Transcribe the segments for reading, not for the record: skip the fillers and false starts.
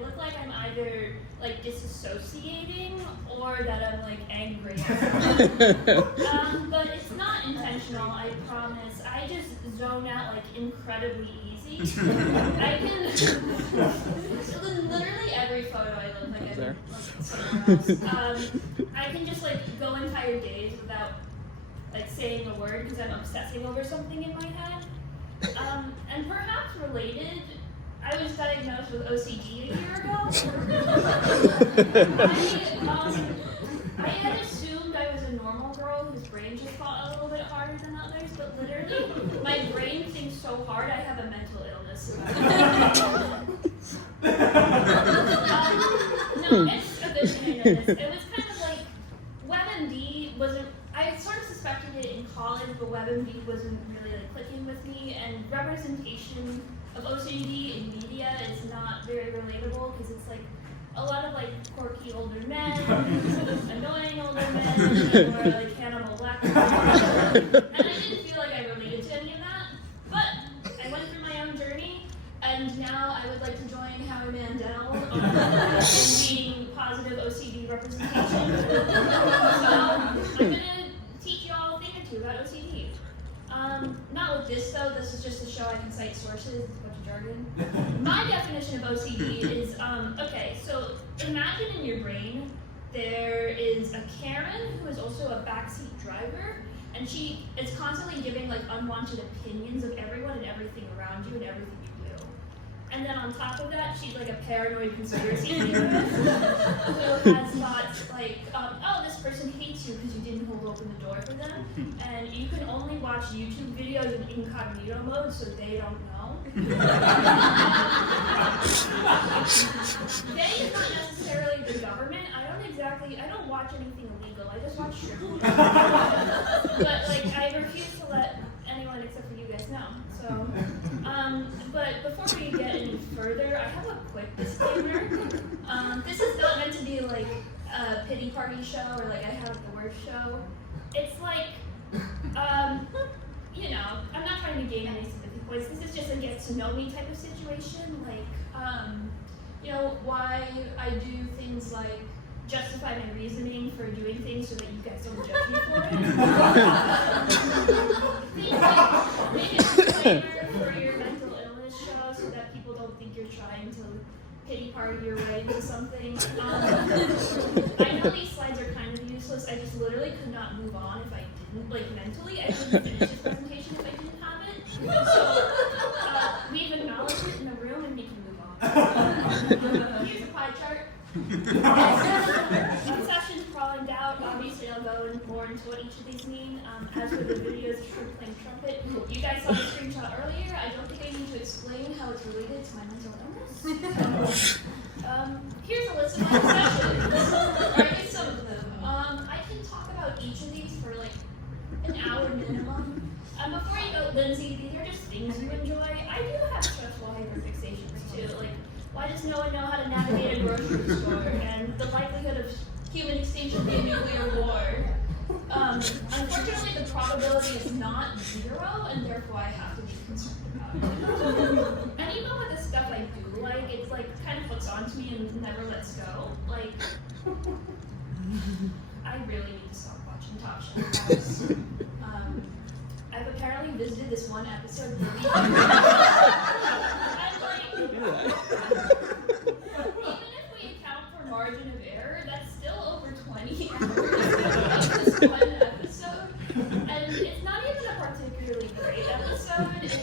look like I'm either like disassociating or that I'm like angry. But it's not intentional, I promise. I just zone out like incredibly easy. I can literally every photo I look like I'm like somewhere else. I can just like go entire days without like saying a word because I'm obsessing over something in my head. And perhaps related, I was diagnosed with OCD a year ago. I had assumed I was a normal girl whose brain just fought a little bit harder than others, but literally, my brain thinks so hard I have a mental illness. No, it's a good thing I know this. It was kind of like WebMD wasn't. I sort of suspected it in college, but WebMD wasn't really like clicking with me, and representation of OCD in media is not very relatable because it's like a lot of like quirky older men, annoying older men, or like Hannibal Lecter. And I didn't feel like I related to any of that, but I went through my own journey, and now I would like to join Howie Mandel in being positive OCD representation. So I'm gonna teach you all a thing or two about OCD. Not with this though, this is just to show I can cite sources, it's a bunch of jargon. My definition of OCD is, okay, so imagine in your brain there is a Karen who is also a backseat driver, and she is constantly giving like unwanted opinions of everyone and everything around you and everything you do. And then on top of that, she's like a paranoid conspiracy theorist who has thoughts like, oh, this person hates you because you didn't hold open the door for them, and you can only watch YouTube videos in incognito mode so they don't know. They is not necessarily the government. I don't watch anything illegal. I just watch shit. But like, I refuse to let anyone except for you guys know. So, but before we get any further, I have a quick disclaimer. This is not meant to be like a pity party show or like I have the worst show. It's like, you know, I'm not trying to gain any sympathy points. This is just a get to know me type of situation. Like, you know, why I do things like justify my reasoning for doing things so that you guys don't judge me for it. Things like maybe a disclaimer for your mental illness show so that people don't think you're trying to pity party your way into something. I know these slides are kind of useless. I just literally could not move on if I didn't, like mentally, I couldn't finish this presentation if I didn't have it. So we've acknowledged it in the room and we can move on. Here's a pie chart. Sessions crawling out. Obviously, I'll go more into what each of these mean. As with the videos of Shrimp playing trumpet, you guys saw the screenshot earlier. I don't think I need to explain how it's related to my mental illness. So, here's a list of my sessions. Or at least some of them. I can talk about each of these for like an hour minimum. Before you go, Lindsay, these are just things you enjoy. I do have stressful hyperfixations too. Like, why does no one know how to navigate a grocery store and the likelihood of human extinction via nuclear war? Unfortunately, the probability is not 0, and therefore I have to be concerned about it. And even with the stuff I do like, it's like kind of hooks onto me and never lets go. Like, I really need to stop watching Top Chef, guys. I've apparently visited this one episode really even if we account for margin of error, that's still over 20 hours of this one episode. And it's not even a particularly great episode. It's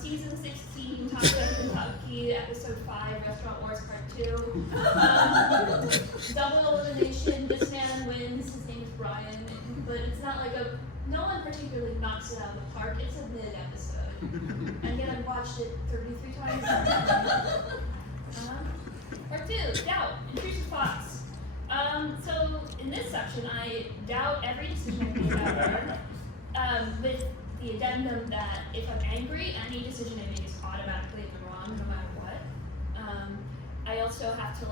season 16, Top Chef Kentucky, episode 5, Restaurant Wars Part 2. Double elimination, this man wins, his name is Brian. But it's not like no one particularly knocks it out of the park. It's a mid-episode. And yet I've watched it 33 times. Part 2, doubt, intrusive thoughts. So in this section, I doubt every decision I make ever, with the addendum that if I'm angry, any decision I make is automatically wrong no matter what. I also have to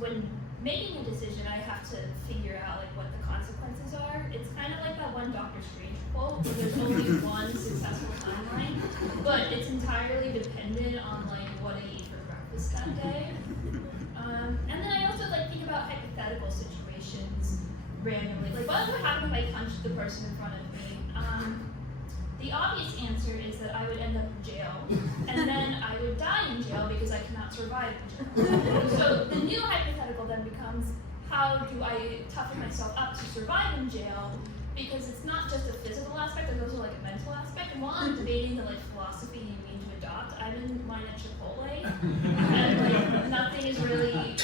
when making a decision, I have to figure out what the consequences are. It's kind of like that one Dr. Strange quote where there's only one successful timeline, but it's entirely dependent on what I eat for breakfast that day. about hypothetical situations randomly. Like, what would happen if I punched the person in front of me? The obvious answer is that I would end up in jail, and then I would die in jail because I cannot survive in jail. So the new hypothetical then becomes, how do I toughen myself up to survive in jail? Because it's not just a physical aspect, there's also like a mental aspect. And while I'm debating the like philosophy you mean to adopt, I'm in line at Chipotle, and like nothing is really.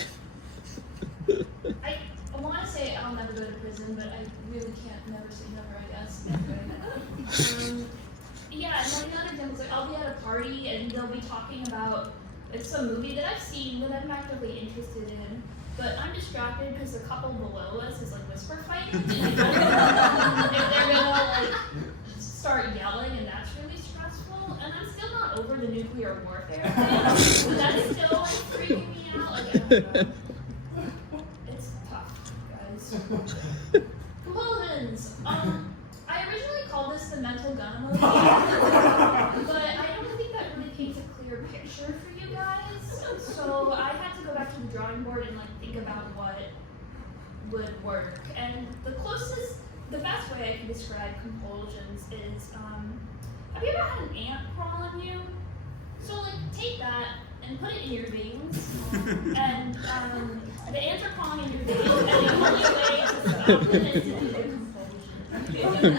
I want to say I'll never go to prison, but I really can't never say never, I guess. Yeah, and then another example is like I'll be at a party and they'll be talking about like some movie that I've seen that I'm actively interested in, but I'm distracted because the couple below us is like whisper fighting, and I don't know if they're gonna like start yelling, and that's really stressful. And I'm still not over the nuclear warfare thing, but that's still like freaking me out. Like I don't know. It's tough, guys. Compulsions. I originally called this the mental gun emoji, but I don't think that really paints a clear picture for you guys. So I had to go back to the drawing board and like think about what would work. And the best way I can describe compulsions is, have you ever had an ant crawl on you? So like take that and put it in your veins, and the ants are crawling in your veins, and the only way to stop it is to do the compulsion.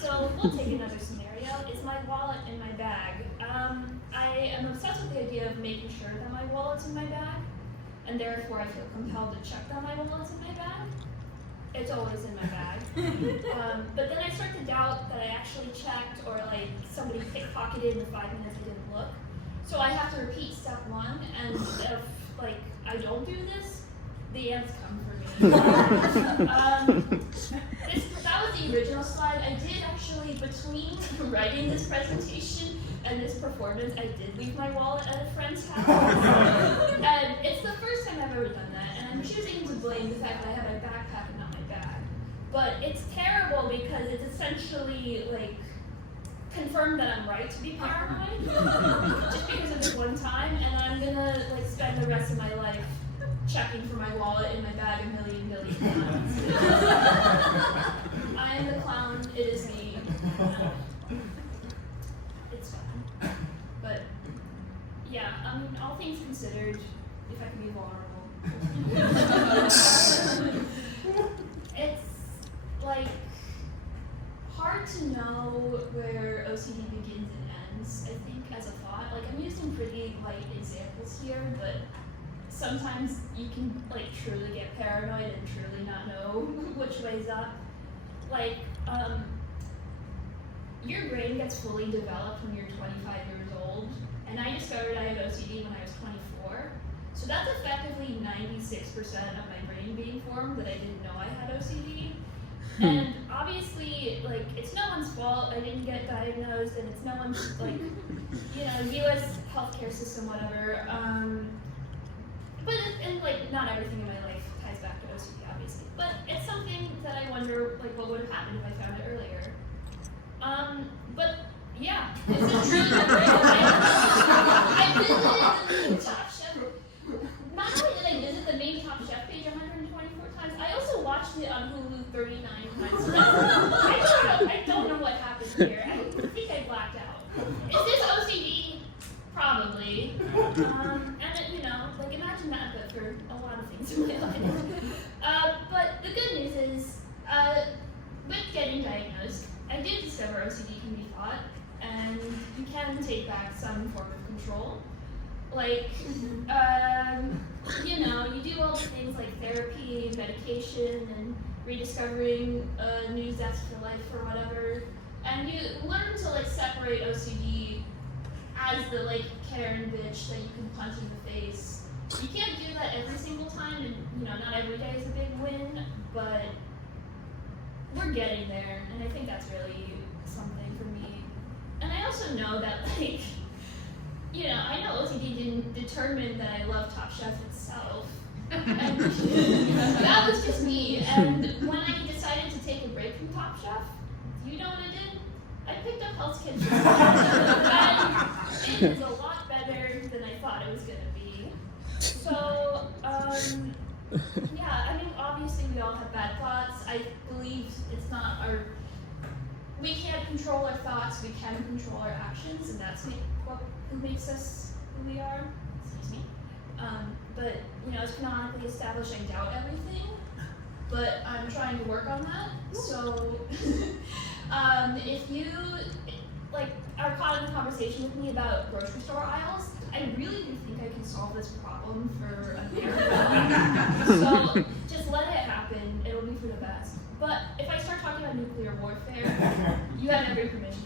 So we'll take another scenario. Is my wallet in my bag? I am obsessed with the idea of making sure that my wallet's in my bag, and therefore I feel compelled to check that my wallet's in my bag. It's always in my bag. But then I start to doubt that I actually checked, or like somebody pickpocketed in the 5 minutes I didn't look. So I have to repeat step one, and if like I don't do this, the ants come for me. That was the original slide. I did actually, between writing this presentation and this performance, I did leave my wallet at a friend's house. And it's the first time I've ever done that, and I'm choosing to blame the fact that I have my backpack and not my bag. But it's terrible because it's essentially like confirmed that I'm right to be paranoid just because of this one time, and I'm gonna like spend the rest of my life checking for my wallet in my bag a million times. I am the clown, it is me. It's fun. But yeah, all things considered, if I can be vulnerable. It's like hard to know where OCD begins and ends, I think, as a thought. Like I'm using pretty light examples here, but sometimes you can like truly get paranoid and truly not know which way's up. Like, your brain gets fully developed when you're 25 years old, and I discovered I had OCD when I was 24. So that's effectively 96% of my brain being formed that I didn't know I had OCD. And obviously, like, it's no one's fault. I didn't get diagnosed, and it's no one's, like, U.S. healthcare system, whatever. And like, not everything in my life ties back to OCD, obviously. But it's something that I wonder, like, what would have happened if I found it earlier. But yeah, this is really great. I visited the main Top Chef. Not only did I visit the main Top Chef page 124 times, I also watched it on Hulu 39 times. So I don't know what happened here. I think I blacked out. Is this OCD? Probably. And like imagine that, but for a lot of things in my life. But the good news is, with getting diagnosed, I did discover OCD can be taught, and you can take back some form of control. Like, you do all the things like therapy, medication, and rediscovering a new zest for life or whatever, and you learn to like separate OCD as the like Karen bitch that you can punch in the face. You can't do that every single time, and not every day is a big win, but we're getting there, and I think that's really something for me. And I also know that like, I know OCD didn't determine that I love Top Chef itself. And that was just me. And when I decided to take a break from Top Chef, you know what I did? I picked up Hell's Kitchen. And it is a lot better than I thought it was going to be. So, Yeah, I mean, obviously we all have bad thoughts. I believe it's not our. We can't control our thoughts. We can control our actions, and that's who makes us who we are. Excuse me. But it's canonically established. I doubt everything, but I'm trying to work on that. So, if you are caught in a conversation with me about grocery store aisles, I really do think I can solve this problem for America. So just let it happen. It'll be for the best. But if I start talking about nuclear warfare, you have every permission